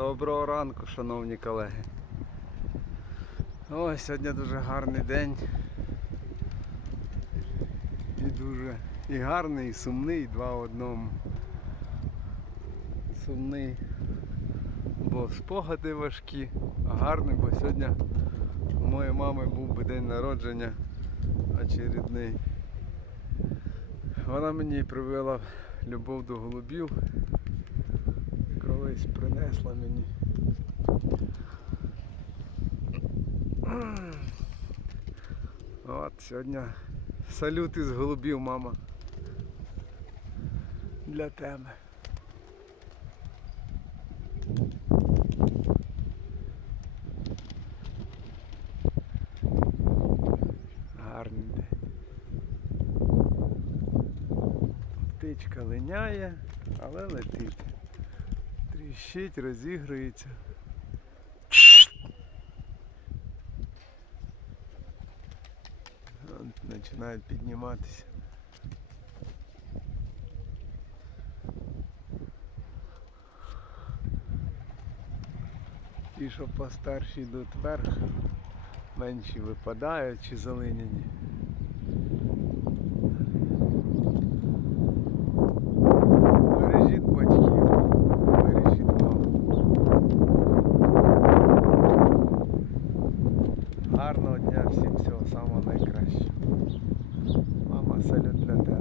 Доброго ранку, шановні колеги. Ой, сьогодні дуже гарний день. І дуже і гарний, і сумний, і два в одному. Сумний, бо спогади важкі, а гарний, бо сьогодні у моєї мами був би день народження очередний. Вона мені привела любов до голубів. Колись принесла мені. От сьогодні салют із голубів, мама. Для тебе. Гарний. Птичка линяє, але летить. Тріщить, розігрується. Починають підніматися. Ті, що постарші йдуть вверх, менші випадають чи залиняні. Всім всього самого найкращого. Мама, салют для тебе.